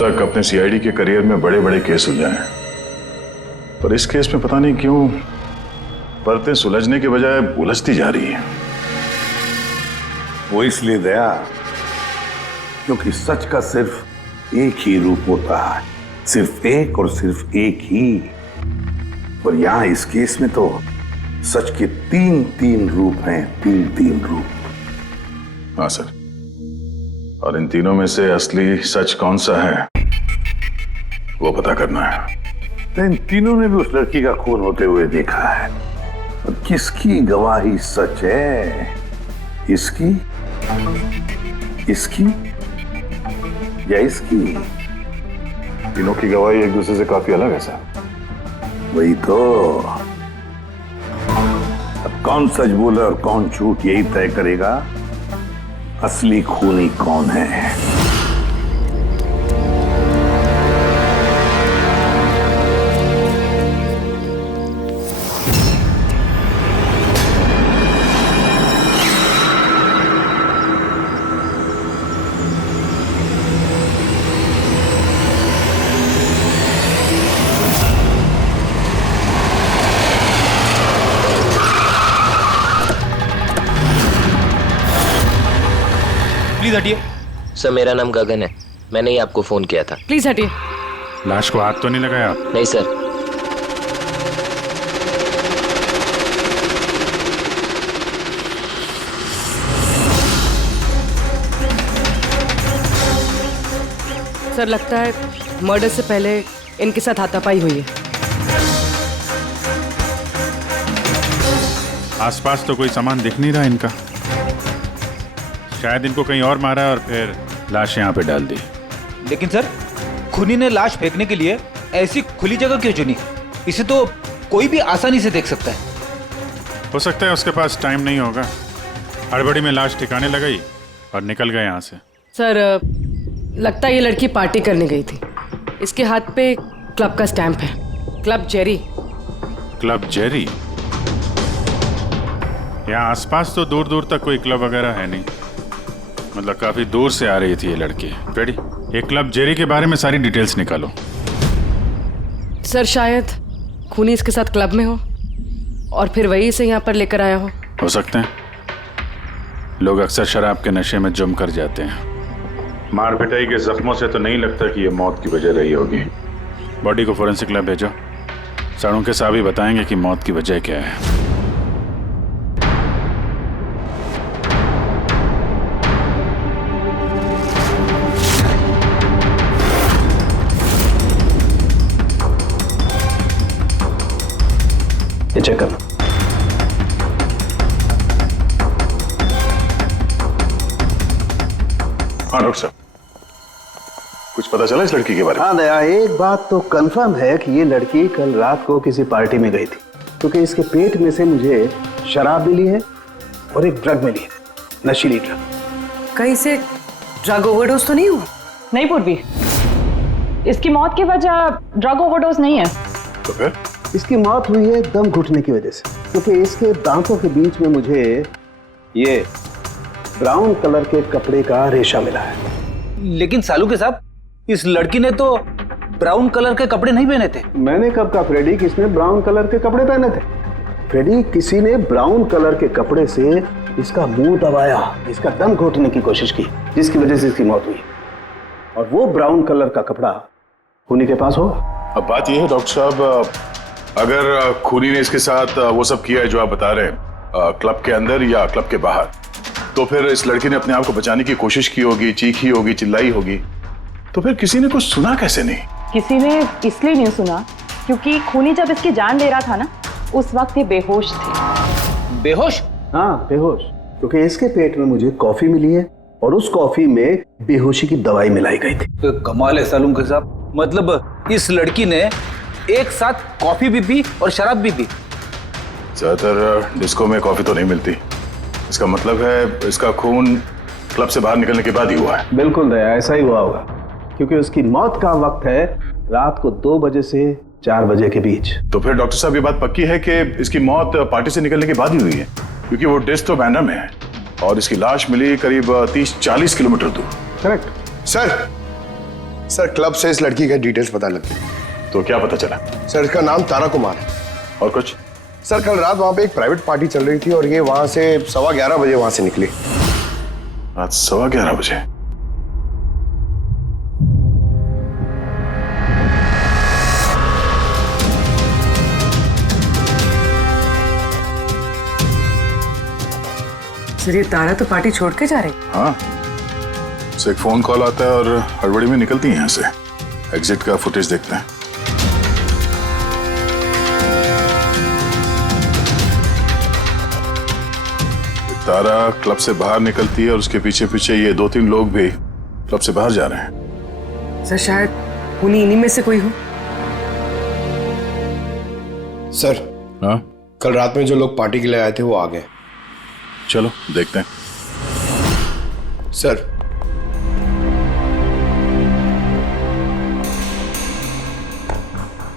तक अपने सीआईडी के करियर में बड़े बड़े केस सुलझाए हैं, पर इस केस में पता नहीं क्यों परतें सुलझने के बजाय उलझती जा रही है। वो इसलिए दया क्योंकि सच का सिर्फ एक ही रूप होता है, सिर्फ एक और सिर्फ एक ही। पर यहां इस केस में तो सच के तीन तीन रूप हैं, तीन तीन रूप। हाँ सर, और इन तीनों में से असली सच कौन सा है वो पता करना है। तो इन तीनों ने भी उस लड़की का खून होते हुए देखा है, और किसकी गवाही सच है? इसकी, इसकी या इसकी? तीनों की गवाही एक दूसरे से काफी अलग है सर। वही तो। अब कौन सच बोले और कौन झूठ, यही तय करेगा असली खूनी कौन है। प्लीज हटिए। सर मेरा नाम गगन है, मैंने ही आपको फोन किया था। प्लीज हटिए। लाश को हाथ तो नहीं लगाया? नहीं सर। सर लगता है मर्डर से पहले इनके साथ हाथापाई हुई है। आसपास तो कोई सामान दिख नहीं रहा इनका, शायद इनको कहीं और मारा और फिर लाश यहाँ पे डाल दी। लेकिन सर, खूनी ने लाश फेंकने के लिए ऐसी खुली जगह क्यों चुनी? इसे तो कोई भी आसानी से देख सकता है। हो सकता है उसके पास टाइम नहीं होगा, हड़बड़ी में लाश ठिकाने लगाई और निकल गए यहाँ से। सर लगता है ये लड़की पार्टी करने गई थी। इसके हाथ पे क्लब का स्टैंप है, क्लब जेरी। Club Jerry? यहाँ आसपास तो दूर दूर तक कोई क्लब वगैरह है नहीं, मतलब काफी दूर से आ रही थी ये लड़की। रेडी, ये क्लब जेरी के बारे में सारी डिटेल्स निकालो। सर शायद खूनी इसके साथ क्लब में हो और फिर वही इसे यहाँ पर लेकर आया हो सकते हैं। लोग अक्सर शराब के नशे में जम कर जाते हैं। मार पिटाई के जख्मों से तो नहीं लगता कि ये मौत की वजह रही होगी। बॉडी को फोरेंसिक लैब भेजो, सड़ों के साहब ही बताएंगे कि मौत की वजह क्या है। ये चेक करना। हाँ डॉक्टर साहब, कुछ पता चला इस लड़की के बारे में? हाँ दया, एक बात तो कंफर्म है कि ये लड़की कल रात को किसी पार्टी में गई थी, क्योंकि इसके पेट में से मुझे शराब मिली है और एक ड्रग मिली है, नशीली ड्रग। कहीं से ड्रग ओवरडोज तो नहीं हुआ? नहीं पूर्वी, इसकी मौत की वजह ड्रग ओवरडोज नहीं है। तो फिर? इसकी मौत हुई है दम घुटने की वजह से, क्योंकि इसके दांतों के बीच में मुझे ये ब्राउन कलर के कपड़े का रेशा मिला है। लेकिन सालू के साहब, इस लड़की ने तो ब्राउन कलर के कपड़े नहीं पहने थे। मैंने कब कहा फ्रेडी किसने ब्राउन कलर के कपड़े पहने थे? फ्रेडी, किसी ने ब्राउन कलर के कपड़े से इसका मुंह दबाया, इसका दम घोटने की कोशिश की, जिसकी वजह से इसकी मौत हुई। और वो ब्राउन कलर का कपड़ा खूनी के पास होगा। अब बात यह है डॉक्टर साहब, अगर खूनी ने इसके साथ वो सब किया है जो आप बता रहे हैं, क्लब के अंदर या क्लब के बाहर, तो फिर इस लड़की ने अपने आप को बचाने की कोशिश की होगी, चीखी होगी, चिल्लाई होगी, तो फिर किसी ने कुछ सुना कैसे नहीं? किसी ने इसलिए नहीं सुना क्योंकि खूनी जब इसकी जान ले रहा था ना, उस वक्त ये बेहोश थे। बेहोश? हाँ बेहोश, क्योंकि इसके पेट में मुझे कॉफी मिली है और उस कॉफी में बेहोशी की दवाई मिलाई गई थी। तो कमाल है सालू के साहब, मतलब इस लड़की ने एक साथ कॉफी भी पी और शराब भी पी। ज्यादातर डिस्को में कॉफी तो नहीं मिलती, इसका मतलब है इसका खून क्लब से बाहर निकलने के बाद ही हुआ है। बिल्कुल दया, ऐसा ही हुआ होगा, क्योंकि उसकी मौत का वक्त है रात को 2 बजे से 4 बजे के बीच। तो फिर डॉक्टर साहब ये बात पक्की है कि इसकी मौत पार्टी से निकलने के बाद ही हुई है, क्योंकि वो डेस्क तो बैंड्रा में है और इसकी लाश मिली करीब 30-40 किलोमीटर दूर। करेक्ट। सर, सर क्लब से इस लड़की के डिटेल्स पता लग गई। तो क्या पता चला? सर इसका नाम तारा कुमार है। और कुछ? सर कल रात वहां पे एक प्राइवेट पार्टी चल रही थी और ये वहां से 11:15 बजे वहां से निकली। रात 11:15 बजे? सर ये तारा तो पार्टी छोड़ के जा रही। हाँ, उसे एक फोन कॉल आता है और हड़बड़ी में निकलती है यहाँ से। एग्जिट का फुटेज देखते हैं। तारा क्लब से बाहर निकलती है और उसके पीछे पीछे ये 2-3 लोग भी क्लब से बाहर जा रहे हैं। सर शायद उन्हीं इन्हीं में से कोई हो। सर हाँ, कल रात में जो लोग पार्टी के लिए आए थे वो आ गए। चलो देखते हैं। सर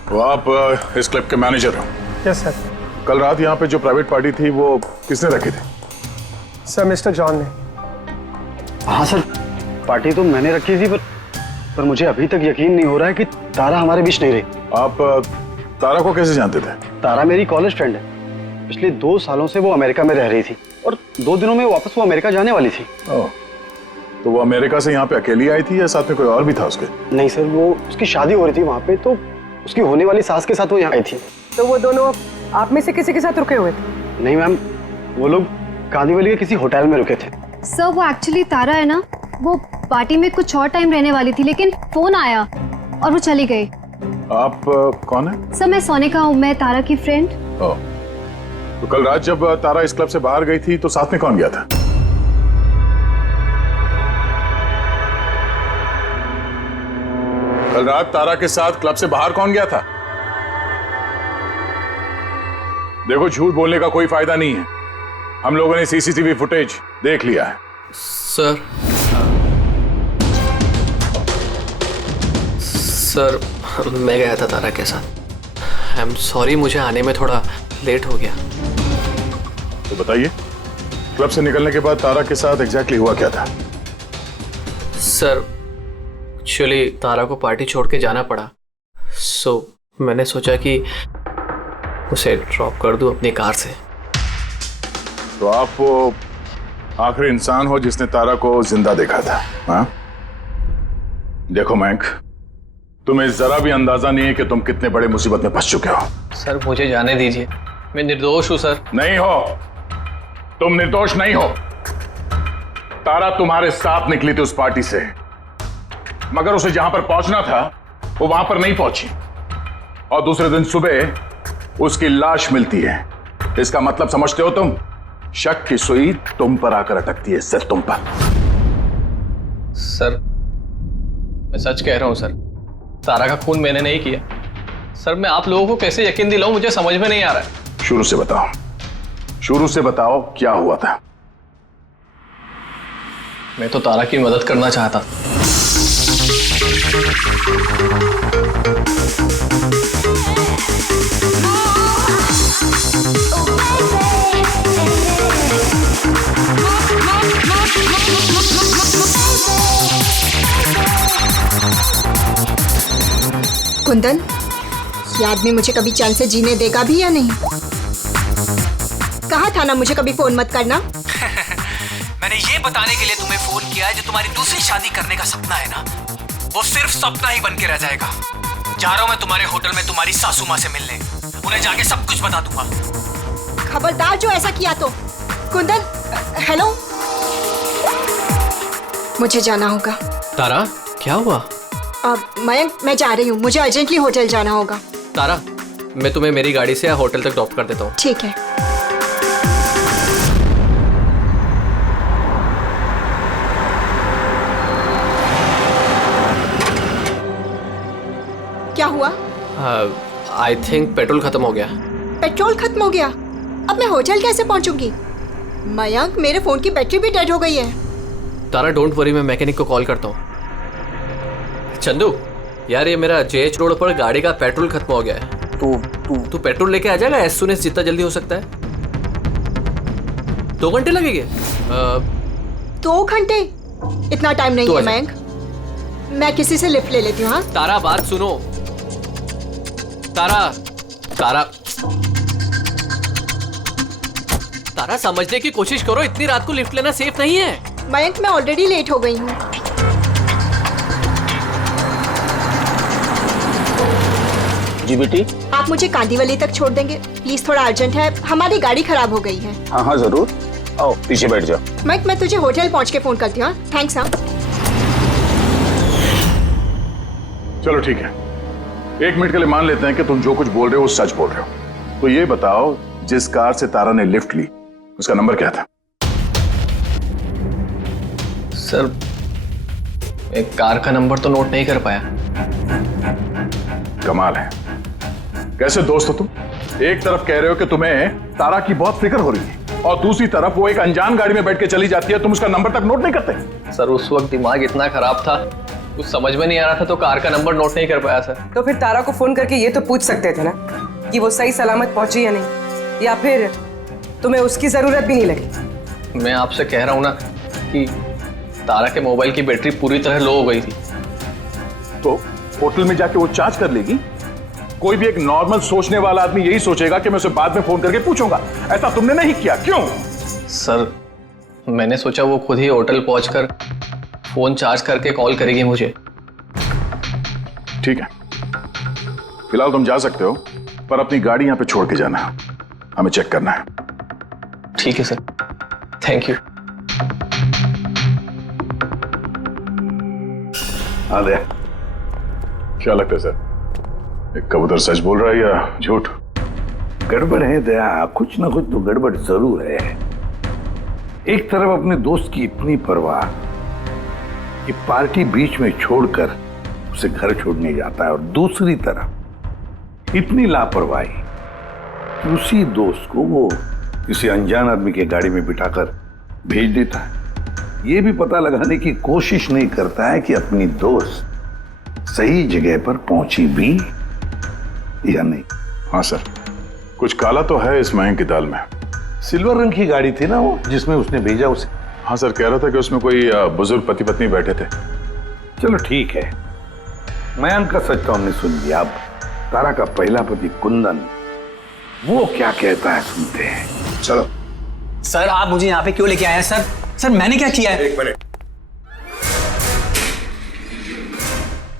तो आप इस क्लब के मैनेजर हो? Yes sir. कल रात यहाँ पे जो प्राइवेट पार्टी थी वो किसने रखी थी? सर मिस्टर जॉन ने। हाँ सर, पार्टी तो मैंने रखी थी पर मुझे अभी तक यकीन नहीं हो रहा है कि तारा हमारे बीच नहीं रही। आप तारा को कैसे जानते थे? तारा मेरी कॉलेज फ्रेंड है। पिछले 2 सालों से वो अमेरिका में रह रही थी और 2 दिनों में वापस वो अमेरिका जाने वाली थी। ओह, तो वो अमेरिका से यहाँ पे अकेली आई थी या साथ में कोई और भी था उसके? नहीं सर, वो उसकी शादी हो रही थी वहाँ पे, तो उसकी होने वाली सास के साथ वो यहाँ आई थी। तो वो दोनों आप में से किसी के साथ रुके हुए थे? नहीं मैम, वो लोग कांदीवली के किसी होटल में रुके थे। सर वो एक्चुअली तारा है ना, वो पार्टी में कुछ और टाइम रहने वाली थी लेकिन फोन आया और वो चली गई। आप कौन है? सर मैं सोनिका हूँ, मैं तारा की फ्रेंड। ओह, तो कल रात जब तारा इस क्लब से बाहर गई थी तो साथ में कौन गया था? कल रात तारा के साथ क्लब से बाहर कौन गया था? देखो झूठ बोलने का कोई फायदा नहीं है। हम लोगों ने सीसीटीवी फुटेज देख लिया है। सर मैं गया था तारा के साथ। आई एम सॉरी, मुझे आने में थोड़ा लेट हो गया। तो बताइए, क्लब से निकलने के बाद तारा के साथ एग्जैक्टली हुआ क्या था? सर एक्चुअली तारा को पार्टी छोड़ के जाना पड़ा, सो मैंने सोचा कि उसे ड्रॉप कर दूं अपनी कार से। तो आप वो आखिरी इंसान हो जिसने तारा को जिंदा देखा था? हाँ? देखो मयंक, तुम्हें जरा भी अंदाजा नहीं है कि तुम कितने बड़े मुसीबत में फंस चुके हो। सर मुझे जाने दीजिए, मैं निर्दोष हूं सर। नहीं हो, तुम निर्दोष नहीं हो। तारा तुम्हारे साथ निकली थी उस पार्टी से, मगर उसे जहां पर पहुंचना था वो वहां पर नहीं पहुंची और दूसरे दिन सुबह उसकी लाश मिलती है। इसका मतलब समझते हो तुम? शक की सुई तुम पर आकर अटकती है, सिर्फ तुम पर। सर मैं सच कह रहा हूं सर, तारा का खून मैंने नहीं किया। सर मैं आप लोगों को कैसे यकीन दिलाऊं, मुझे समझ में नहीं आ रहा है। शुरू से बताओ, शुरू से बताओ क्या हुआ था? मैं तो तारा की मदद करना चाहता। कुंदन, ये आदमी मुझे कभी चैन से जीने देगा भी या नहीं? कहा था ना मुझे कभी फोन मत करना। मैंने ये बताने के लिए तुम्हें फोन किया है, जो तुम्हारी दूसरी शादी करने का सपना है ना, वो सिर्फ सपना ही बन के रह जाएगा। जा रहा हूं मैं तुम्हारे होटल में तुम्हारी सासू माँ से मिलने, उन्हें जाके सब कुछ बता दूंगा। खबरदार जो ऐसा किया तो। कुंदन, हेलो, मुझे जाना होगा। तारा क्या हुआ? मयंक, मैं जा रही हूँ, मुझे अर्जेंटली होटल जाना होगा। तारा मैं तुम्हें मेरी गाड़ी से होटल तक ड्रॉप कर देता हूँ। ठीक है। क्या हुआ? आई थिंक पेट्रोल खत्म हो गया। पेट्रोल खत्म हो गया? अब मैं होटल कैसे पहुंचूंगी? मयंक, मेरे फोन की बैटरी भी डेड हो गई है। तारा डोंट वरी, मैं मैकेनिक को कॉल करता हूँ। चंदू यार, ये मेरा जेएच रोड पर गाड़ी का पेट्रोल खत्म हो गया है। तू पेट्रोल लेके आ जाएगा एज सून एज जितना जल्दी हो सकता है। 2 घंटे लगेंगे? 2 घंटे? इतना टाइम नहीं है मयंक। मैं किसी से लिफ्ट ले लेती हूँ। हाँ तारा बात सुनो। तारा तारा तारा समझने की कोशिश करो, इतनी रात को लिफ्ट लेना सेफ नहीं है। मयंक, मैं ऑलरेडी लेट हो गई हूँ। जी बेटी। आप मुझे कांदीवली तक छोड़ देंगे प्लीज? थोड़ा अर्जेंट है, हमारी गाड़ी खराब हो गई है। हाँ हाँ जरूर, आओ पीछे बैठ जाओ। मयंक, मैं तुझे होटल पहुँच के फोन करती हूँ। थैंक्स। हाँ चलो ठीक है, 1 मिनट के लिए मान लेते हैं कि तुम जो कुछ बोल रहे हो वो सच बोल रहे हो। तो ये बताओ, जिस कार से तारा ने लिफ्ट ली उसका नंबर क्या था? सर, एक कार का नंबर तो नोट नहीं कर पाया। कमाल है, कैसे दोस्त हो तुम? एक तरफ कह रहे हो कि तुम्हें तारा की बहुत फिक्र हो रही है और दूसरी तरफ वो एक अनजान गाड़ी में बैठ के चली जाती है, तुम उसका नंबर तक नोट नहीं करते। सर, उस वक्त दिमाग इतना खराब था, कुछ समझ में नहीं आ रहा था, तो कार का नंबर नोट नहीं कर पाया सर। तो फिर तारा को फोन करके ये तो पूछ सकते थे ना कि वो सही सलामत पहुंची या नहीं, या फिर तुम्हें उसकी जरूरत भी नहीं लगी। मैं आपसे कह रहा हूँ ना कि तारा के मोबाइल की बैटरी पूरी तरह लो हो गई थी। तो होटल में जाके वो चार्ज कर लेगी। कोई भी एक नॉर्मल सोचने वाला आदमी यही सोचेगा कि मैं उसे बाद में फोन करके पूछूंगा। ऐसा तुमने नहीं किया, क्यों? सर, मैंने सोचा वो खुद ही होटल पहुंचकर फोन चार्ज करके कॉल करेगी मुझे। ठीक है, फिलहाल तुम जा सकते हो, पर अपनी गाड़ी यहां पे छोड़ के जाना, हमें चेक करना है। ठीक है सर, थैंक यू। हाँ दे। क्या लगता है सर, एक कबूतर सच बोल रहा है या झूठ? गड़बड़ है दया, कुछ ना कुछ तो गड़बड़ जरूर है। एक तरफ अपने दोस्त की इतनी परवाह कि पार्टी बीच में छोड़कर उसे घर छोड़ने जाता है, और दूसरी तरफ इतनी लापरवाही कि उसी दोस्त को वो किसी अनजान आदमी के गाड़ी में बिठाकर भेज देता है। ये भी पता लगाने की कोशिश नहीं करता है कि अपनी दोस्त सही जगह पर पहुंची भी या नहीं। हाँ सर, कुछ काला तो है इस मयंक की दाल में। सिल्वर रंग की गाड़ी थी ना वो जिसमें उसने भेजा उसे। हाँ सर, कह रहा था कि उसमें कोई बुजुर्ग पति पत्नी बैठे थे। चलो ठीक है, मयंक का सच तो हमने सुन लिया। अब तारा का पहला पति कुंदन, वो क्या कहता है सुनते हैं। चलो। सर, आप मुझे यहाँ पे क्यों लेके आए हैं सर? सर, मैंने क्या किया है? एक मिनट,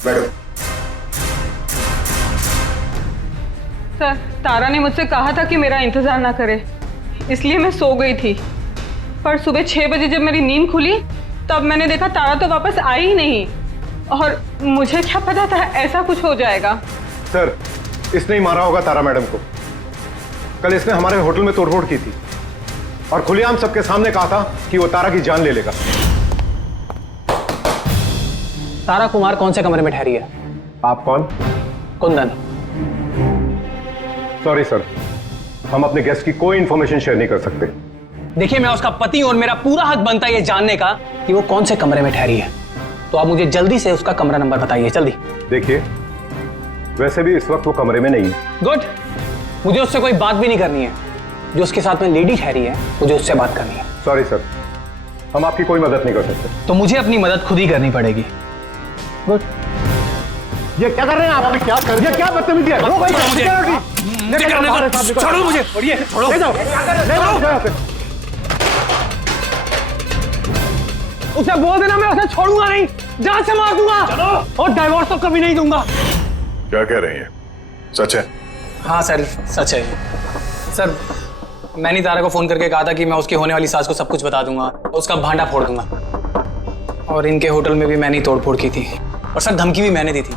बैठो। सर, तारा ने मुझसे कहा था कि मेरा इंतजार ना करे, इसलिए मैं सो गई थी। पर सुबह 6 बजे जब मेरी नींद खुली तब मैंने देखा तारा तो वापस आई ही नहीं, और मुझे क्या पता था ऐसा कुछ हो जाएगा। सर, इसने ही मारा होगा तारा मैडम को। कल इसने हमारे होटल में तोड़फोड़ की थी और खुलेआम सबके सामने कहा था कि वो तारा की जान ले लेगा। तारा कुमार कौन से कमरे में ठहरी है? आप कौन? कुंदन। सॉरी सर, हम अपने गेस्ट की कोई इंफॉर्मेशन शेयर नहीं कर सकते। देखिए, मैं उसका पति हूं और मेरा पूरा हक बनता है ये जानने का कि वो कौन से कमरे में ठहरी है। तो आप मुझे जल्दी से उसका कमरा नंबर बताइए, जल्दी। देखिए, वैसे भी इस वक्त वो कमरे में नहीं है। गुड, मुझे उससे कोई बात भी नहीं करनी है। जो उसके साथ में लेडी ठहरी है मुझे उससे बात करनी है। सॉरी सर, हम आपकी कोई मदद नहीं कर सकते। तो मुझे अपनी मदद खुद ही करनी पड़ेगी। गुड। ये क्या कर रहे हैं आप? क्या कर रहे हैं? ये क्या बदतमीजी है? छोड़ो मुझे, छोड़ो। ले जाओ, ले जाओ। उसे बोल देना मैं उसे छोड़ूंगा नहीं, जान से मार दूंगा। और डाइवोर्स तो कभी नहीं दूंगा। क्या कह रही है, सच है? हाँ सर, सच है। सर, मैंने तारा को फोन करके कहा था कि मैं उसकी होने वाली सास को सब कुछ बता दूंगा, उसका भांडा फोड़ दूंगा। और इनके होटल में भी मैंने ही तोड़फोड़ की थी, और सर धमकी भी मैंने दी थी।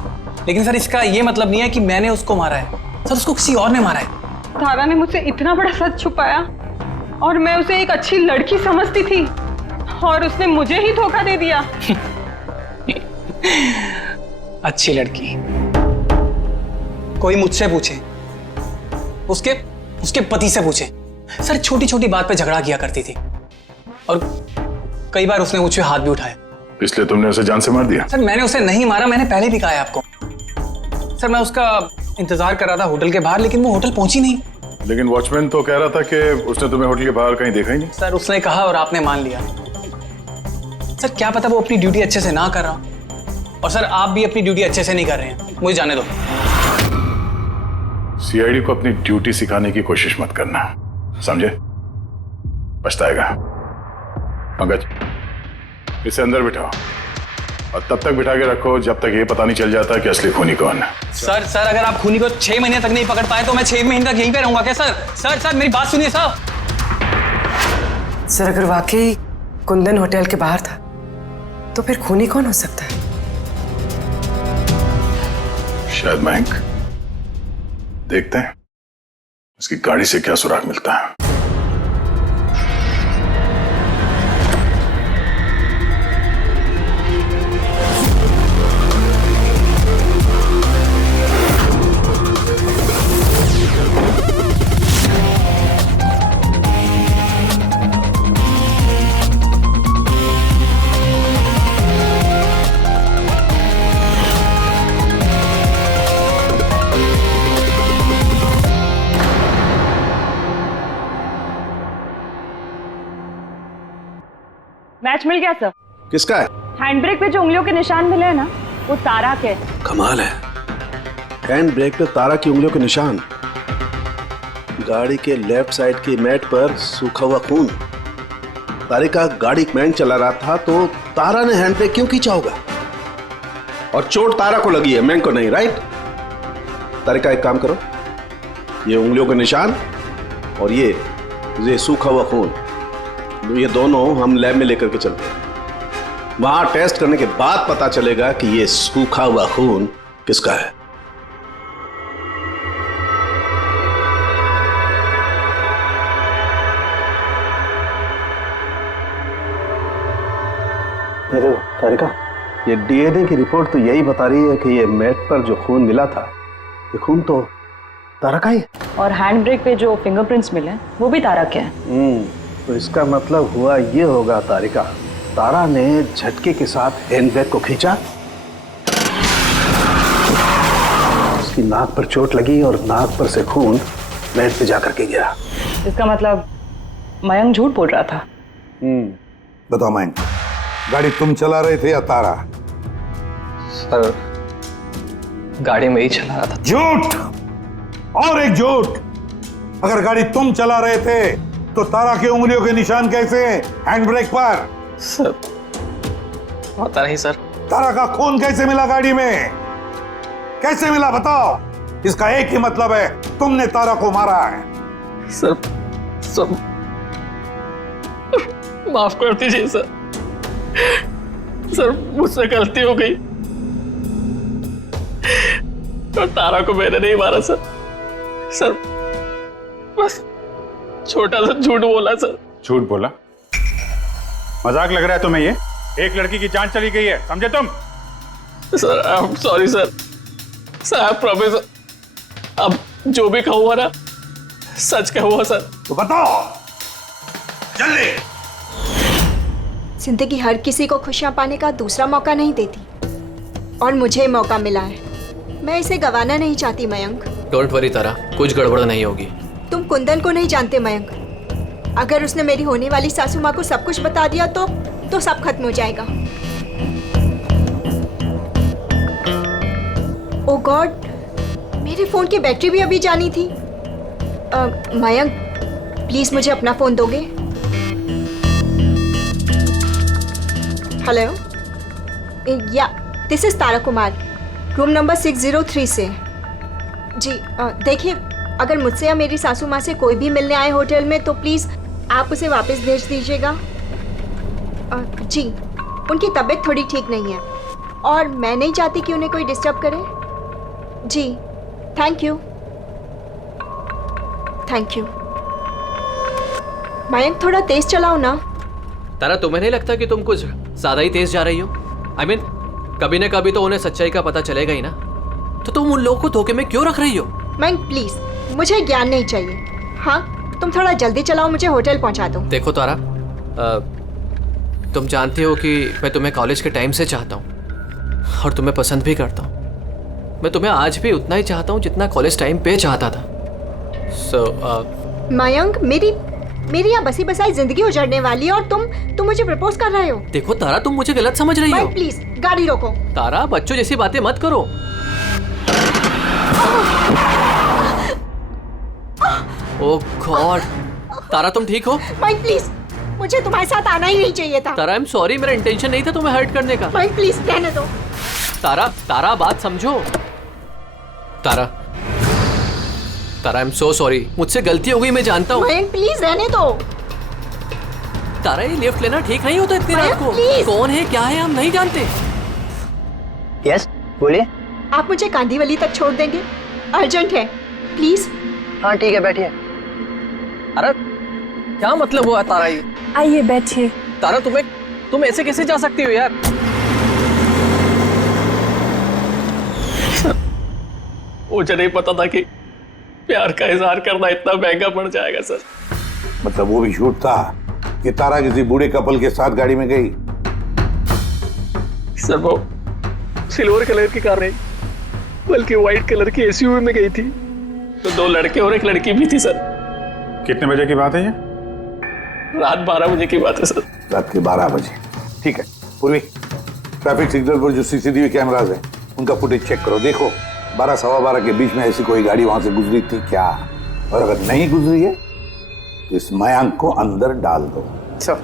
लेकिन सर, इसका ये मतलब नहीं है कि मैंने उसको मारा है। सर, उसको किसी और ने मारा है। तारा ने मुझसे इतना बड़ा सच छुपाया और मैं उसे एक अच्छी लड़की समझती थी, और उसने मुझे ही धोखा दे दिया। अच्छी लड़की? कोई मुझसे पूछे, उसके पति से पूछे। सर, छोटी छोटी बात पे झगड़ा किया करती थी, और कई बार उसने मुझ पे हाथ भी उठाया। इसलिए तुमने उसे जान से मार दिया? सर, मैंने उसे नहीं मारा, मैंने पहले भी कहा है आपको। सर, मैं उसका इंतजार कर रहा था होटल के बाहर, लेकिन वो होटल पहुंची नहीं। लेकिन वॉचमैन तो कह रहा था कि उसने तुम्हें होटल के बाहर कहीं देखा ही नहीं। सर, उसने कहा और आपने मान लिया। सर, क्या पता वो अपनी ड्यूटी अच्छे से ना कर रहा, और सर आप भी अपनी ड्यूटी अच्छे से नहीं कर रहे हैं, मुझे जाने दो। सीआईडी को अपनी ड्यूटी सिखाने की कोशिश मत करना, समझे? पछताएगा। पंकज, इसे अंदर बिठाओ और तब तक बिठा के रखो जब तक ये पता नहीं चल जाता कि असली खूनी कौन है। सर अगर आप खूनी को 6 महीने तक नहीं पकड़ पाए तो मैं 6 महीने तक यहीं पे रहूंगा क्या सर? मेरी बात सुनिए सर। सर अगर वाकई कुंदन होटल के बाहर था तो फिर खूनी कौन हो सकता है? शायद मयंक। देखते हैं उसकी गाड़ी से क्या सुराग मिलता है। मैच मिल गया सर। किसका है? हैंड ब्रेक पे जो उंगलियों के निशान मिले हैं ना, वो तारा के। कमाल है, हैंड ब्रेक पे तारा की उंगलियों के निशान, गाड़ी के लेफ्ट साइड की मैट पर सूखा हुआ खून। तारिका गाड़ी मैंग चला रहा था तो तारा ने हैंड ब्रेक क्यों खींचा होगा? और चोट तारा को लगी है, मैंग को नहीं, राइट? तारिका एक काम करो, ये उंगलियों के निशान और ये सूखा हुआ खून, ये दोनों हम लैब में लेकर के चलते हैं। वहां टेस्ट करने के बाद पता चलेगा कि ये सूखा हुआ खून किसका है। देखो तारिका, ये डीएनए की रिपोर्ट तो यही बता रही है कि ये मैट पर जो खून मिला था, ये खून तो तारा का ही है। और हैंड ब्रेक पे जो फिंगरप्रिंट्स मिले वो भी तारा के हैं। तो इसका मतलब हुआ ये होगा तारिका, तारा ने झटके के साथ हैंड ब्रेक को खींचा, उसकी नाक पर चोट लगी और नाक पर से खून मैट पे जाकर के गिरा। इसका मतलब मयंक झूठ बोल रहा था। बताओ मयंक, गाड़ी तुम चला रहे थे या तारा? सर गाड़ी में ही चला रहा था। झूठ और एक झूठ। अगर गाड़ी तुम चला रहे थे तो तारा की उंगलियों के निशान कैसे हैंड ब्रेक पर? सर पता नहीं सर। तारा का खून कैसे मिला गाड़ी में? कैसे मिला बताओ? इसका एक ही मतलब है, तुमने तारा को मारा है। सर माफ कर दीजिए सर। सर मुझसे गलती हो गई और तारा को मैंने नहीं मारा सर। बस छोटा सा झूठ बोला सर। झूठ बोला? मजाक लग रहा है तुम्हें? ये एक लड़की की जान चली गई है, समझे तुम? Sir I am sorry sir. Sir I promise, अब जो भी कहूँगा ना सच कहूँगा सर। तो बताओ जल्दी। जिंदगी हर किसी को खुशियां पाने का दूसरा मौका नहीं देती, और मुझे मौका मिला है, मैं इसे गंवाना नहीं चाहती मयंक। डोंट वरी तारा, कुछ गड़बड़ नहीं होगी। तुम कुंदन को नहीं जानते मयंक, अगर उसने मेरी होने वाली सासू माँ को सब कुछ बता दिया तो सब खत्म हो जाएगा। ओ गॉड, मेरे फोन की बैटरी भी अभी जानी थी। मयंक प्लीज मुझे अपना फोन दोगे? हेलो, या this is Tara Kumar, room number 603 से। जी देखिए, अगर मुझसे या मेरी सासू माँ से कोई भी मिलने आए होटल में तो प्लीज़ आप उसे वापस भेज दीजिएगा। जी, उनकी तबीयत थोड़ी ठीक नहीं है और मैं नहीं चाहती कि उन्हें कोई डिस्टर्ब करे। जी थैंक यू। मयंक थोड़ा तेज चलाओ ना। तारा तुम्हें नहीं लगता कि तुम कुछ ज्यादा ही तेज जा रही हो? आई मीन कभी ना कभी तो उन्हें सच्चाई का पता चलेगा ही ना, तो तुम उन लोगों को धोखे में क्यों रख रही हो? मयंक प्लीज, मुझे ज्ञान नहीं चाहिए। हाँ तुम थोड़ा जल्दी चलाओ, मुझे होटल पहुंचा दो। देखो तारा, तुम जानती हो कि मैं तुम्हें कॉलेज के टाइम से चाहता हूँ और तुम्हें पसंद भी करता हूँ। मैं तुम्हें आज भी उतना ही चाहता हूँ जितना कॉलेज टाइम पे चाहता था। मयंक, मेरी यहाँ बसी बसाई जिंदगी उजड़ने वाली है और तुम मुझे प्रपोज कर रहे हो। देखो तारा, तुम मुझे गलत समझ रही हो। प्लीज गाड़ी रोको। तारा, बच्चों जैसी बातें मत करो। ओह गॉड। तारा, तुम ठीक हो? माइक प्लीज, मुझे तुम्हारे साथ आना ही नहीं चाहिए था। तारा, आई एम सॉरी, मेरा इंटेंशन नहीं था तुम्हें हर्ट करने का। माइक प्लीज रहने दो। तारा, तारा बात समझो। तारा, तारा, आई एम सो सॉरी, मुझसे गलती हो गई, मैं जानता हूँ। माइक प्लीज रहने दो। तारा, ये लिफ्ट लेना ठीक नहीं होता इतनी रात को। कौन है, क्या है, हम नहीं जानते। यस, बोलिए। आप मुझे कांदीवली तक छोड़ देंगे? अर्जेंट है, प्लीज। हाँ ठीक है, बैठिए। अरे क्या मतलब हुआ तारा ये? आइए बैठिए। तारा, तुम ऐसे कैसे जा सकती हो यार? मुझे नहीं पता था कि प्यार का इजहार करना इतना महंगा पड़ जाएगा सर। मतलब वो भी झूठ था कि तारा किसी बूढ़े कपल के साथ गाड़ी में गई? सर वो सिल्वर कलर की कार नहीं बल्कि व्हाइट कलर की एसयूवी में गई थी। तो 2 लड़के और 1 लड़की भी थी सर। कितने बजे की बात है ये? रात 12 बजे की बात है सर। रात के 12 बजे, ठीक है। पूर्वी, ट्रैफिक सिग्नल पर जो सीसीटीवी कैमरास हैं उनका फुटेज चेक करो। देखो 12 सवा 12 के बीच में ऐसी कोई गाड़ी वहां से गुजरी थी क्या? और अगर नहीं गुजरी है तो इस मयांक को अंदर डाल दो। सर,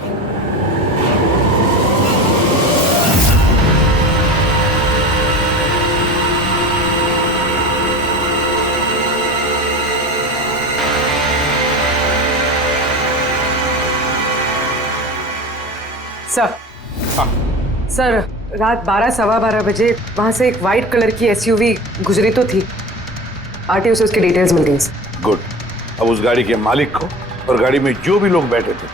सर, रात 12 सवा 12 बजे वहां से एक वाइट कलर की एसयूवी गुजरी तो थी। आरटीओ से उसकी डिटेल्स मिल गई। गुड। अब उस गाड़ी के मालिक को और गाड़ी में जो भी लोग बैठे थे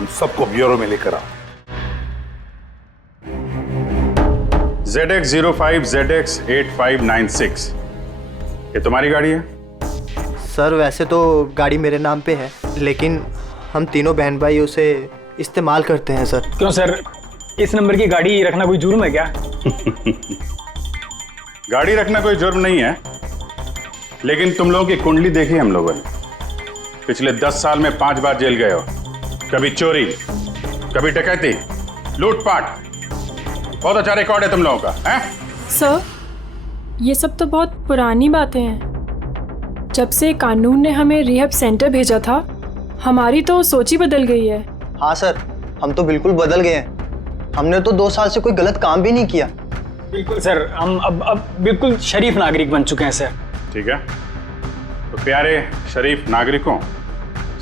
उन सबको ब्यूरो में लेकर आओ। ZX05 ZX8596, ये तुम्हारी गाड़ी है? सर वैसे तो गाड़ी मेरे नाम पे है, लेकिन हम तीनों बहन भाई उसे इस्तेमाल करते हैं सर। क्यों सर, इस नंबर की गाड़ी रखना कोई जुर्म है क्या? गाड़ी रखना कोई जुर्म नहीं है, लेकिन तुम लोगों की कुंडली देखी हम लोगों ने। पिछले 10 साल में 5 बार जेल गए हो। कभी चोरी, कभी डकैती, लूटपाट। बहुत अच्छा रिकॉर्ड है तुम लोगों का, हैं? सर, ये सब तो बहुत पुरानी बातें हैं। जब से कानून ने हमें रिहैब सेंटर भेजा था, हमारी तो सोच ही बदल गई है। हाँ सर, हम तो बिल्कुल बदल गए हैं। हमने तो 2 साल से कोई गलत काम भी नहीं किया। बिल्कुल सर, हम अब बिल्कुल शरीफ नागरिक बन चुके हैं सर। ठीक है, तो प्यारे शरीफ नागरिकों,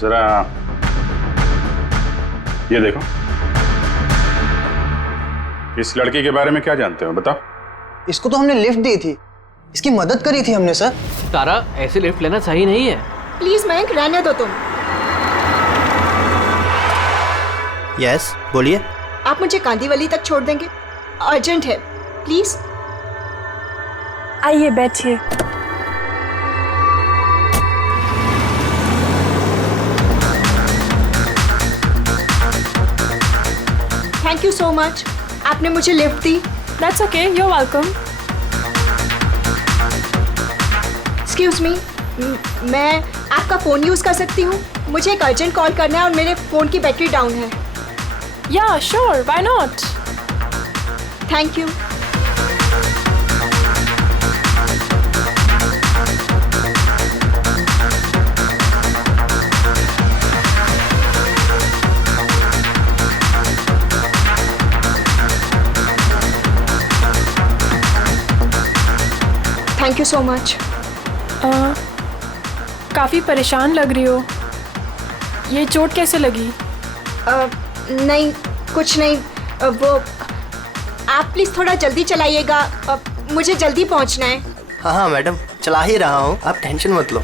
जरा ये देखो। इस लड़की के बारे में क्या जानते हो, बताओ। इसको तो हमने लिफ्ट दी थी, इसकी मदद करी थी हमने सर। तारा, ऐसे लिफ्ट लेना सही नहीं है। प्लीज मयंक रहने दो तुम। यस, बोलिए। आप मुझे कांदीवली तक छोड़ देंगे? अर्जेंट है, प्लीज। आइए बैठिए। थैंक यू सो मच, आपने मुझे लिफ्ट दी। That's okay, you are welcome. Excuse me, मैं आपका फ़ोन यूज़ कर सकती हूँ? मुझे एक अर्जेंट कॉल करना है और मेरे फ़ोन की बैटरी डाउन है। या sure, why not. Thank you. Thank you so much. काफ़ी परेशान लग रही हो। ये चोट कैसे लगी? नहीं, कुछ नहीं। वो आप प्लीज़ थोड़ा जल्दी चलाइएगा, मुझे जल्दी पहुंचना है। हाँ हाँ मैडम, चला ही रहा हूँ, आप टेंशन मत लो।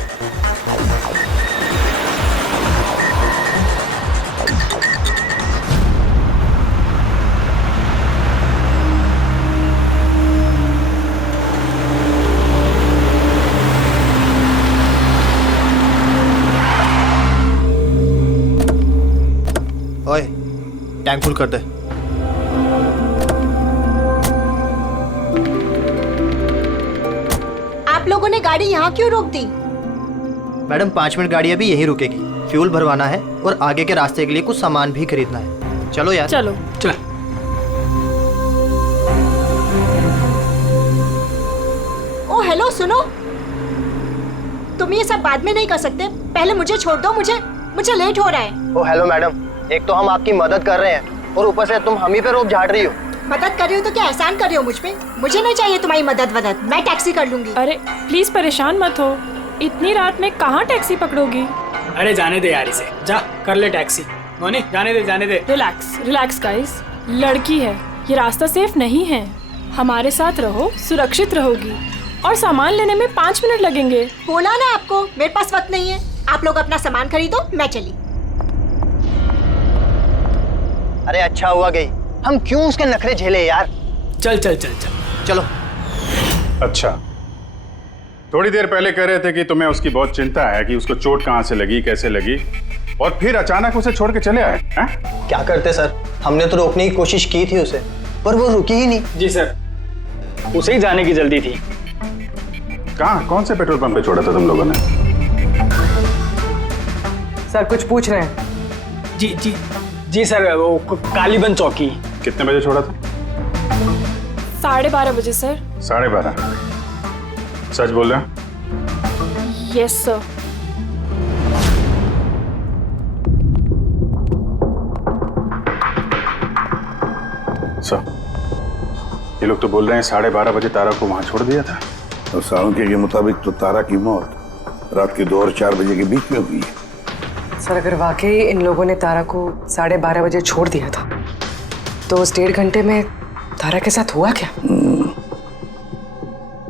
ओए, टैंक फुल कर दे। आप लोगों ने गाड़ी यहाँ क्यों रोक दी? मैडम 5 मिनट गाड़ी अभी यहीं रुकेगी, फ्यूल भरवाना है और आगे के रास्ते के लिए कुछ सामान भी खरीदना है। चलो यार। चलो चल। सुनो, तुम ये सब बाद में नहीं कर सकते, पहले मुझे छोड़ दो, मुझे लेट हो रहा है। ओ हेलो मैडम, एक तो हम आपकी मदद कर रहे हैं और ऊपर से तुम हम ही पे रोप झाड़ रही हो। मदद कर रही हो तो क्या एहसान कर रही हो मुझ पे? मुझे नहीं चाहिए तुम्हारी मदद, मैं टैक्सी कर लूंगी। अरे प्लीज परेशान मत हो, इतनी रात में कहाँ टैक्सी पकड़ोगी? अरे जाने दे यार, इसे जा कर ले टैक्सी। मोनी जाने दे। रिलैक्स गाइस, लड़की है, ये रास्ता सेफ नहीं है। हमारे साथ रहो, सुरक्षित रहोगी। और सामान लेने में 5 मिनट लगेंगे। बोला ना आपको, मेरे पास वक्त नहीं है। आप लोग अपना सामान खरीदो, मैं चली। अरे अच्छा हुआ गई, हम क्यों उसके नखरे झेले यार। चल चलो। अच्छा, थोड़ी देर पहले कह रहे थे कि तुम्हें उसकी बहुत चिंता है कि उसको चोट कहाँ से लगी, कैसे लगी, और फिर अचानक उसे छोड़ के चले आए हैं? क्या करते सर, हमने तो रोकने की कोशिश की थी उसे, पर वो रुकी ही नहीं। जी सर, उसे ही जाने की जल्दी थी। कहाँ, कौन से पेट्रोल पंप पे छोड़ा था तुम लोगों ने? सर कुछ पूछ रहे हैं? जी सर, वो कालीबंद चौकी। कितने बजे छोड़ा था? 12:30 बजे सर। 12:30? सच बोल रहे हैं? Yes sir. सर, ये लोग तो बोल रहे हैं 12:30 बजे तारा को वहां छोड़ दिया था। और सालुंके के मुताबिक तो तारा की मौत रात के 2 और 4 बजे के बीच में हुई है। सर अगर वाकई इन लोगों ने तारा को 12:30 बजे छोड़ दिया था, तो उस 1.5 घंटे में तारा के साथ हुआ क्या?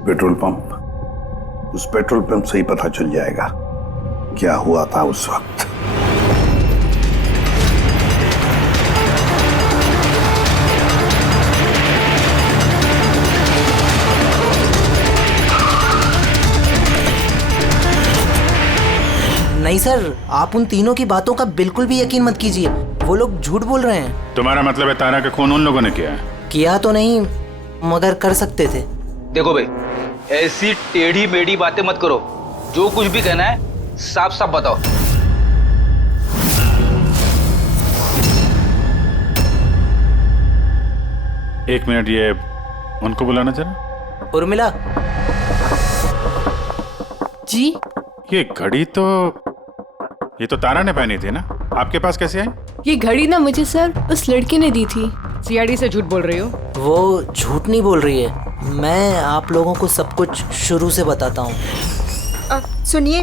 पेट्रोल पंप, उस पेट्रोल पंप से ही पता चल जाएगा क्या हुआ था उस वक्त। नहीं सर, आप उन तीनों की बातों का बिल्कुल भी यकीन मत कीजिए, वो लोग झूठ बोल रहे हैं। तुम्हारा मतलब है तारा का खून उन लोगों ने किया है? किया तो नहीं, मगर कर सकते थे। देखो भाई, ऐसी टेढ़ी मेढ़ी बातें मत करो, जो कुछ भी कहना है साफ साफ बताओ। एक मिनट, ये उनको बुलाना जरा। उर्मिला जी। ये घड़ी तो, ये तो तारा ने पहनी थी ना, आपके पास कैसे आई? ये घड़ी ना मुझे सर उस लड़की ने दी थी। सीआईडी से झूठ बोल रही हो? वो झूठ नहीं बोल रही है, मैं आप लोगों को सब कुछ शुरू से बताता हूँ। सुनिए,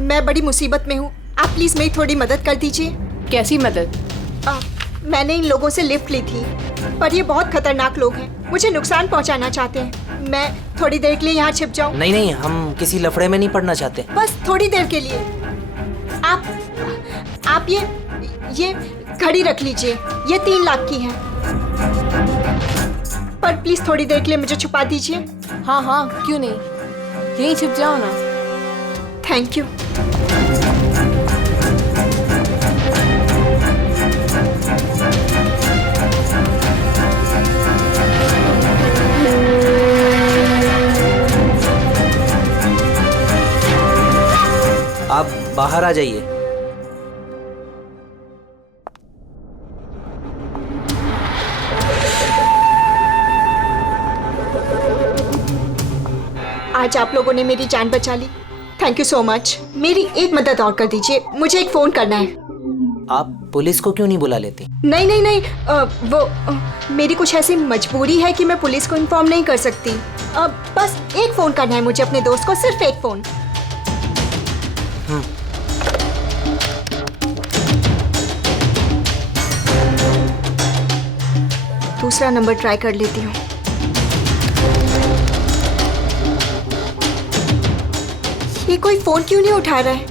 मैं बड़ी मुसीबत में हूँ, आप प्लीज मेरी थोड़ी मदद कर दीजिए। कैसी मदद? मैंने इन लोगों से लिफ्ट ली थी, पर ये बहुत खतरनाक लोग हैं, मुझे नुकसान पहुँचाना चाहते हैं। मैं थोड़ी देर के लिए यहाँ छिप जाऊँ? नहीं, हम किसी लफड़े में नहीं पड़ना चाहते। बस थोड़ी देर के लिए। आप ये घड़ी रख लीजिए, ये 3 लाख की है, पर प्लीज थोड़ी देर के लिए मुझे छुपा दीजिए। हाँ क्यों नहीं, यहीं छिप जाओ ना। Thank you. आप बाहर आ जाइए। आज आप लोगों ने मेरी जान बचा ली, थैंक यू सो मच। मेरी एक मदद और कर दीजिए, मुझे एक फोन करना है। आप पुलिस को क्यों नहीं बुला लेती? नहीं, मेरी कुछ ऐसी मजबूरी है कि मैं पुलिस को इन्फॉर्म नहीं कर सकती। बस एक फोन करना है मुझे अपने दोस्त को, सिर्फ एक फोन। दूसरा नंबर ट्राई कर लेती हूँ। ये कोई फोन क्यों नहीं उठा रहा है?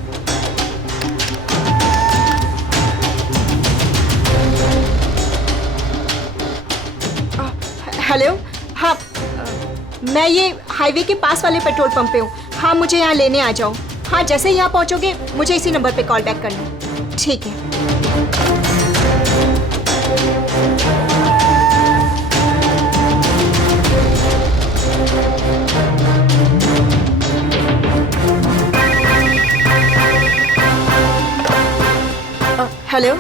हेलो, हाँ, मैं ये हाईवे के पास वाले पेट्रोल पंप पे हूँ। हाँ, मुझे यहाँ लेने आ जाओ। हाँ, जैसे ही यहाँ पहुँचोगे मुझे इसी नंबर पे कॉल बैक करना। ठीक है। हेलो,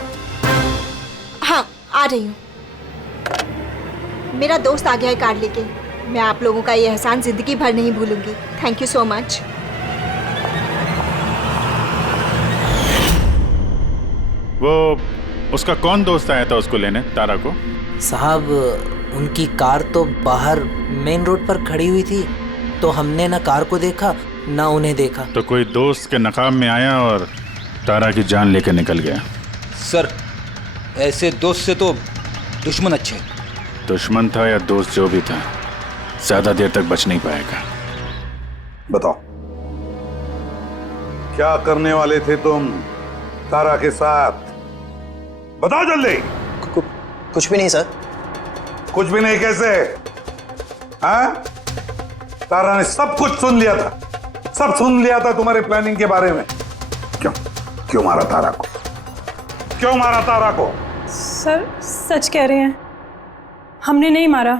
हाँ आ रही हूँ। मेरा दोस्त आ गया है कार लेके। मैं आप लोगों का ये एहसान जिंदगी भर नहीं भूलूंगी। Thank you so much. वो उसका कौन दोस्त आया था उसको लेने, तारा को? साहब उनकी कार तो बाहर मेन रोड पर खड़ी हुई थी, तो हमने ना कार को देखा ना उन्हें देखा। तो कोई दोस्त के नकाब में आया और तारा की जान लेकर निकल गया। सर ऐसे दोस्त से तो दुश्मन अच्छे। दुश्मन था या दोस्त, जो भी था, ज्यादा देर तक बच नहीं पाएगा। बताओ क्या करने वाले थे तुम तारा के साथ? बताओ जल्दी। कुछ भी नहीं सर। कुछ भी नहीं कैसे? हाँ? तारा ने सब कुछ सुन लिया था, सब सुन लिया था तुम्हारे प्लानिंग के बारे में। क्यों मारा तारा को? क्यों मारा तारा को? सर सच कह रहे हैं, हमने नहीं मारा।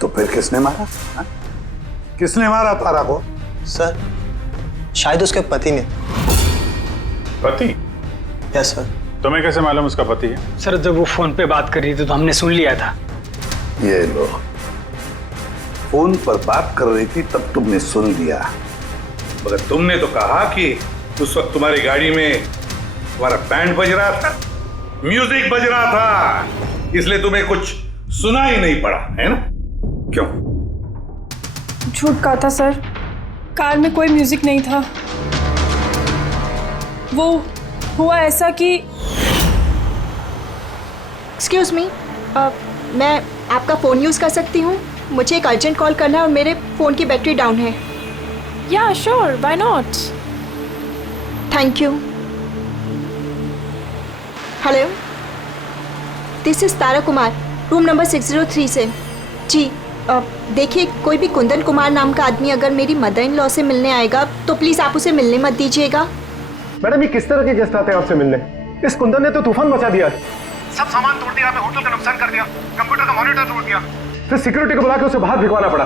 तो फिर किसने मारा? हा? किसने मारा तारा को? सर शायद उसके पति ने। पति? Yes sir. तुम्हें कैसे मालूम उसका पति है? सर जब वो फोन पे बात कर रही थी तो हमने सुन लिया था। ये लो, फोन पर बात कर रही थी तब तुमने सुन लिया, मगर तुमने तो कहा कि उस वक्त तुम्हारी गाड़ी में तुम्हारा बैंड बज रहा था, म्यूजिक बज रहा था, इसलिए तुम्हें कुछ सुना ही नहीं पड़ा, है ना? क्यों? झूठ कहा था सर, कार में कोई म्यूजिक नहीं था। वो हुआ ऐसा कि एक्सक्यूज मी, मैं आपका फ़ोन यूज़ कर सकती हूँ? मुझे एक अर्जेंट कॉल करना है और मेरे फ़ोन की बैटरी डाउन है। या sure, why not. Thank you. Hello, this is Tara Kumar, room number 603 से। जी देखिए, कोई भी कुंदन कुमार नाम का आदमी अगर मेरी मदर इन लॉ से मिलने आएगा तो प्लीज़ आप उसे मिलने मत दीजिएगा। मैडम ये किस तरह के गेस्ट आते हैं आपसे मिलने? इस कुंदन ने तो तूफान मचा दिया, सब सामान तोड़ दिया, होटल का नुकसान कर दिया, कंप्यूटर का मॉनिटर तोड़ दिया, फिर सिक्योरिटी को बुला के उसे बाहर भिगवाना पड़ा।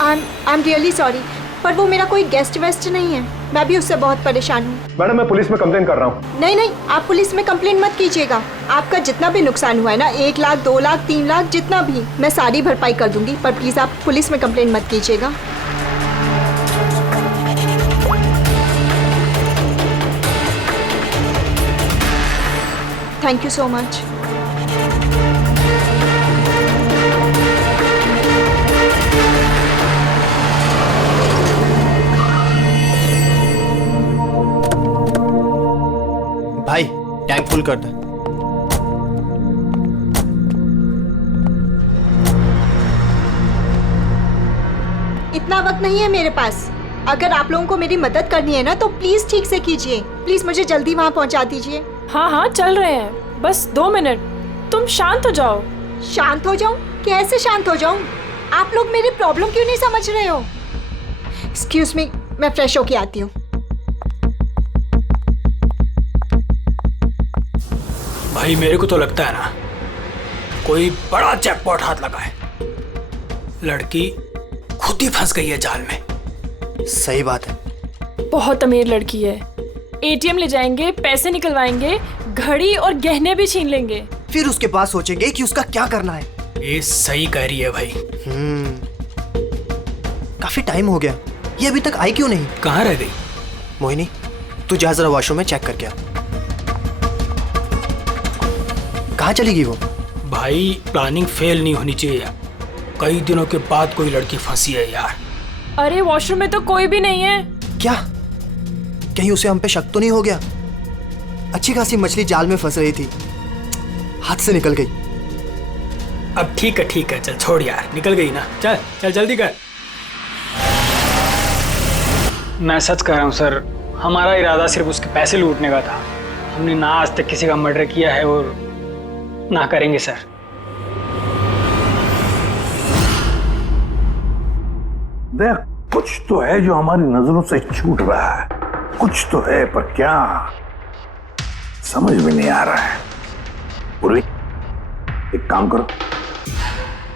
आई एम रियली सॉरी, पर वो मेरा कोई गेस्ट वेस्ट नहीं है, मैं भी उससे बहुत परेशान हूँ। मैडम मैं पुलिस में कंप्लेन कर रहा हूँ। नहीं, आप पुलिस में कंप्लेन मत कीजिएगा। आपका जितना भी नुकसान हुआ है ना, 1 लाख 2 लाख 3 लाख जितना भी, मैं सारी भरपाई कर दूंगी, पर प्लीज आप पुलिस में कंप्लेन मत कीजिएगा। Thank you so much. भाई टैंक फुल कर दे। इतना वक्त नहीं है मेरे पास। अगर आप लोगों को मेरी मदद करनी है ना तो प्लीज ठीक से कीजिए। प्लीज मुझे जल्दी वहाँ पहुँचा दीजिए। हाँ चल रहे हैं, बस 2 मिनट। तुम शांत हो जाओ। शांत हो जाऊं? कैसे शांत हो जाऊं? आप लोग मेरी प्रॉब्लम क्यों नहीं समझ रहे हो? एक्सक्यूज मी, मैं फ्रेश होके आती हूँ। भाई मेरे को तो लगता है ना कोई बड़ा जैकपॉट हाथ लगा है। लड़की खुद ही फंस गई है जाल में। सही बात है। बहुत अमीर लड़की है। एटीएम ले जाएंगे, पैसे निकलवाएंगे, घड़ी और गहने भी छीन लेंगे। फिर उसके पास सोचेंगे कि उसका क्या करना है। ये सही कह रही है भाई। काफी टाइम हो गया, ये अभी तक आई क्यों नहीं? कहाँ रह गई? मोहिनी तू जा जरा वॉशरूम में चेक करके आ। कहाँ चली गई वो? भाई प्लानिंग फेल नहीं होनी चाहिए यार। कई दिनों के बाद कोई लड़की फंसी है यार। अरे वॉशरूम में तो कोई भी नहीं है। क्या? कहीं उसे हम पे शक तो नहीं हो गया? अच्छी खासी मछली जाल में फंस रही थी, हाथ से निकल गई। अब ठीक है चल छोड़ यार, निकल गई ना, चल जल्दी कर। मैं सच कह रहा हूँ सर, हमारा इरादा सिर्फ उसके पैसे लूटने का था। हमने ना आज तक किसी का मर्डर किया है और ना करेंगे सर। देख, कुछ तो है जो हमारी नजरों से छूट रहा है, कुछ तो है, पर क्या समझ में नहीं आ रहा है। पूर्वी, एक काम करो,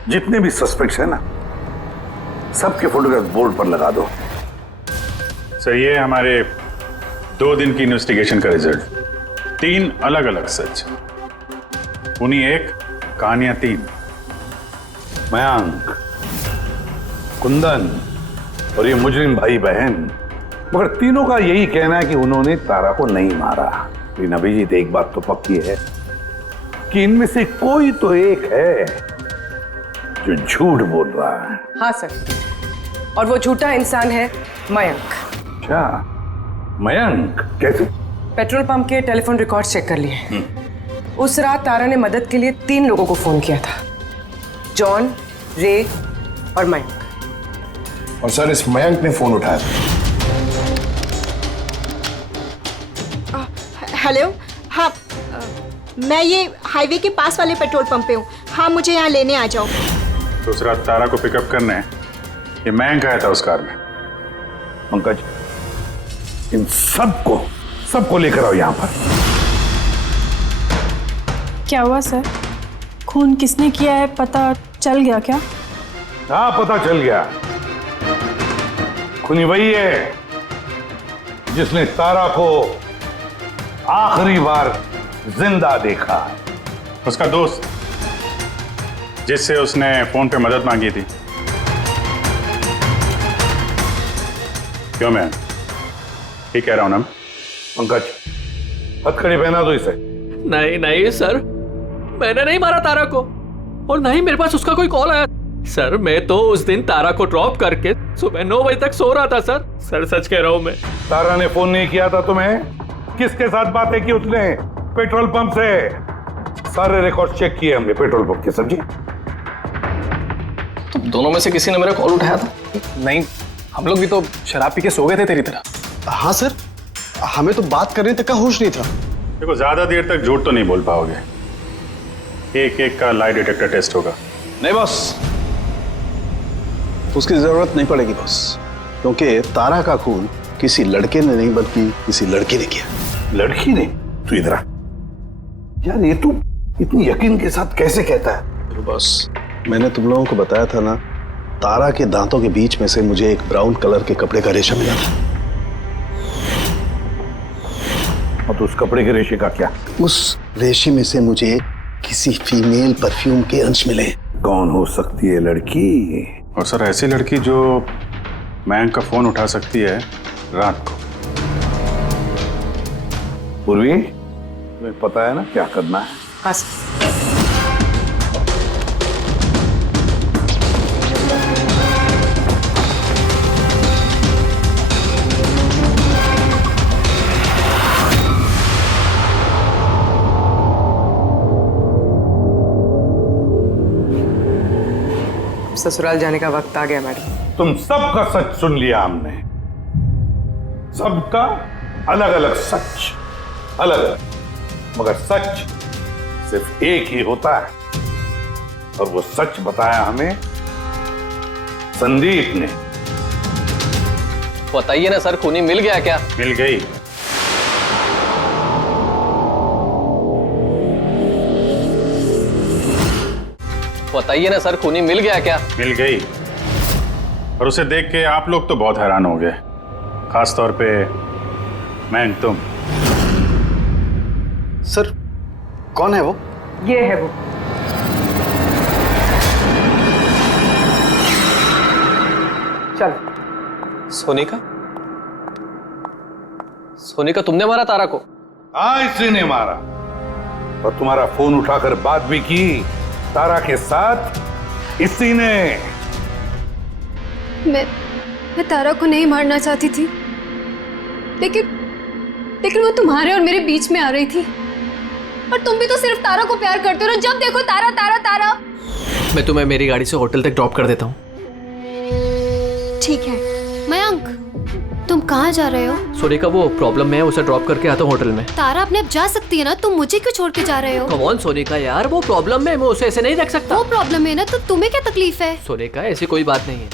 जितने भी सस्पेक्ट्स है ना, सबके फोटोग्राफ बोर्ड पर लगा दो। सर ये हमारे 2 दिन की इन्वेस्टिगेशन का रिजल्ट। 3 अलग अलग सच, उन्हीं एक, कहानियां 3। मयंक, कुंदन और ये मुजरिम भाई बहन, मगर तीनों का यही कहना है कि उन्होंने तारा को नहीं मारा। लेकिन अभिजीत, एक बात तो पक्की है कि इनमें से कोई तो एक है जो झूठ बोल रहा है। हाँ सर, और वो झूठा इंसान है मयंक। अच्छा, मयंक कैसे? पेट्रोल पंप के टेलीफोन रिकॉर्ड चेक कर लिए। उस रात तारा ने Madad के लिए 3 लोगों को फोन किया था, जॉन, रे और मयंक। और सर, इस मयंक ने फोन उठाया था। हेलो, हाँ, मैं ये हाईवे के पास वाले पेट्रोल पंप पे हूँ। हाँ, मुझे यहाँ लेने आ जाओ। तो उस रात तारा को पिकअप करने ये मयंक आया था उस कार में। पंकज, इन सबको लेकर आओ यहाँ पर। क्या हुआ सर? खून किसने किया है पता चल गया क्या? हाँ, पता चल गया। खूनी वही है जिसने तारा को आखिरी बार जिंदा देखा। उसका दोस्त जिससे उसने फोन पे मदद मांगी थी। क्यों मैं ठीक कह रहा हूं ना? पंकज, हथकड़ी पहना दो इसे। नहीं नहीं सर, मैंने नहीं मारा तारा को, और नहीं मेरे पास उसका कोई कॉल आया। सर, मैं तो उस दिन तारा को ड्रॉप करके सुबह 9 बजे तक सो रहा था सर। सर, सच कह रहा हूं मैं। तारा ने फोन नहीं किया था तुम्हें? किसके साथ बातें की उसने? पेट्रोल पंप से। सारे रिकॉर्ड चेक किए हमने पेट्रोल पंप के। समझे? तो दोनों में से किसी ने मेरा कॉल उठाया था? नहीं, हम लोग भी तो शराब पी के सो गए थे तेरी तरह। हाँ सर, हमें तो बात करने तक का होश नहीं था। देखो, ज्यादा देर तक झूठ तो नहीं बोल पाओगे। एक एक का लाई डिटेक्टर टेस्ट होगा। नहीं बॉस, उसकी जरूरत नहीं पड़ेगी बॉस, क्योंकि तारा का खून किसी लड़के ने नहीं बल्कि किसी लड़की ने किया। लड़की ने? तू इधर आ यार, ये तू इतनी यकीन के साथ कैसे कहता है? तो बॉस, मैंने तुम लोगों को बताया था ना, तारा के दांतों के बीच में से मुझे एक ब्राउन कलर के कपड़े का रेशा मिला था। और तो उस कपड़े के रेशे का क्या? उस रेशे में से मुझे किसी फीमेल परफ्यूम के अंश मिले। कौन हो सकती है लड़की? और सर, ऐसी लड़की जो मयंक का फोन उठा सकती है रात को। पूर्वी, तुम्हें पता है ना क्या करना है? हाँ। ससुराल जाने का वक्त आ गया मैडम। तुम सबका सच सुन लिया हमने। सबका अलग अलग सच, अलग अलग, मगर सच सिर्फ एक ही होता है, और वो सच बताया हमें संदीप ने। बताइए ना सर, खूनी मिल गया क्या? मिल गई। बताइए ना सर, खूनी मिल गया क्या? मिल गई। और उसे देख के आप लोग तो बहुत हैरान हो गए, खास तौर पे मयंक, तुम। सर, कौन है वो? ये है वो। चल। सोनिका? सोनिका, तुमने मारा तारा को? हाँ, इसी ने मारा। और तुम्हारा फोन उठाकर बात भी की तारा के साथ इसी ने। मैं तारा को नहीं मारना चाहती थी, लेकिन वो तुम्हारे और मेरे बीच में आ रही थी। और तुम भी तो सिर्फ तारा को प्यार करते हो ना, जब देखो तारा तारा तारा। मैं तुम्हें मेरी गाड़ी से होटल तक ड्रॉप कर देता हूँ। ठीक है। मयंक, तुम कहाँ जा रहे हो? सोनिका, वो प्रॉब्लम में है, उसे ड्रॉप करके आता हूँ होटल में। तारा अपने आप जा सकती है ना, तुम मुझे क्यों छोड़ के जा रहे हो? कम ऑन सोनिका यार, वो प्रॉब्लम में, मैं उसे ऐसे नहीं रख सकता। वो प्रॉब्लम है ना, तो तुम्हें क्या तकलीफ है? सोनिका, ऐसी कोई बात नहीं है।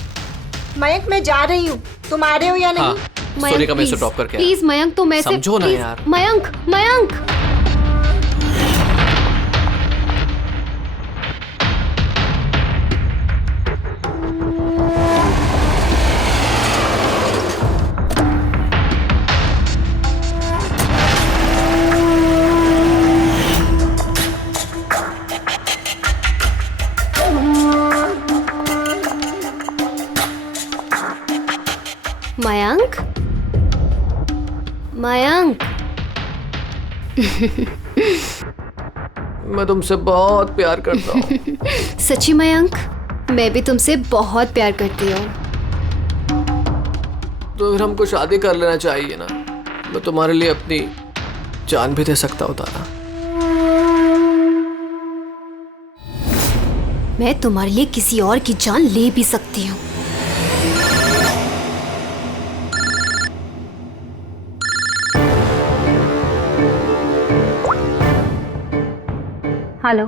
मयंक, मैं जा रही हूँ, तुम आ रहे हो या नहीं? हाँ, सोनिका, मैं उसे ड्रॉप करके आया। प्लीज मयंक, तुम ऐसे समझो ना यार। मयंक, मयंक। मयंक, मयंक। मैं तुमसे बहुत प्यार करता हूँ। सच्ची मयंक, मैं भी तुमसे बहुत प्यार करती हूँ। तो फिर हमको शादी कर लेना चाहिए ना। मैं तुम्हारे लिए अपनी जान भी दे सकता हूँ तारा। मैं तुम्हारे लिए किसी और की जान ले भी सकती हूँ। हेलो।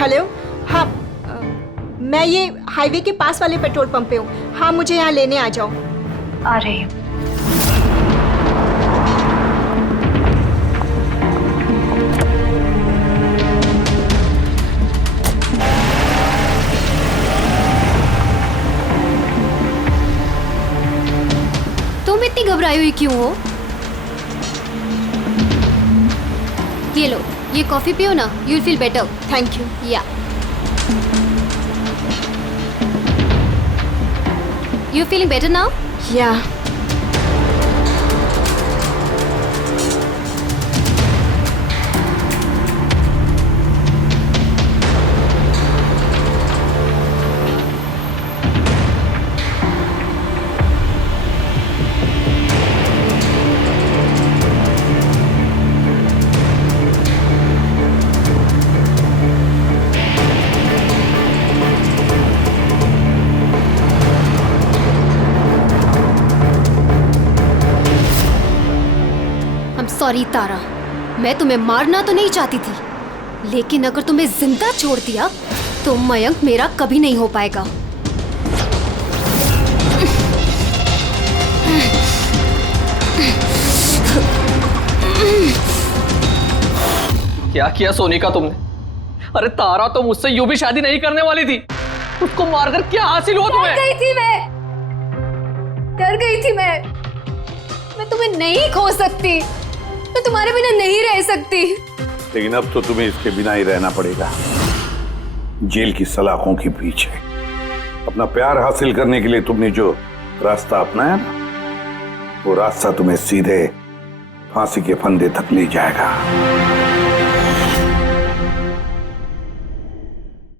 हेलो। हाँ, मैं ये हाईवे के पास वाले पेट्रोल पंप पे हूँ। हाँ, मुझे यहाँ लेने आ जाओ। आ रही हूँ। तुम इतनी घबराई हुई क्यों हो? ये लो, ये कॉफी पियो ना, you will feel better. Thank you. या यू फीलिंग बेटर नाउ? या। सॉरी तारा, मैं तुम्हें मारना तो नहीं चाहती थी, लेकिन अगर तुम्हें जिंदा छोड़ दिया तो मयंक मेरा कभी नहीं हो पाएगा। क्या किया सोनिका तुमने? अरे तारा तो मुझसे यूं भी शादी नहीं करने वाली थी। उसको मारकर क्या हासिल हुआ तुम्हें? डर गई थी मैं तुम्हें नहीं खो सकती, मैं तुम्हारे बिना नहीं रह सकती। लेकिन अब तो तुम्हें इसके बिना ही रहना पड़ेगा, जेल की सलाखों के पीछे। अपना प्यार हासिल करने के लिए तुमने जो रास्ता अपनाया ना, वो रास्ता तुम्हें सीधे फांसी के फंदे तक ले जाएगा।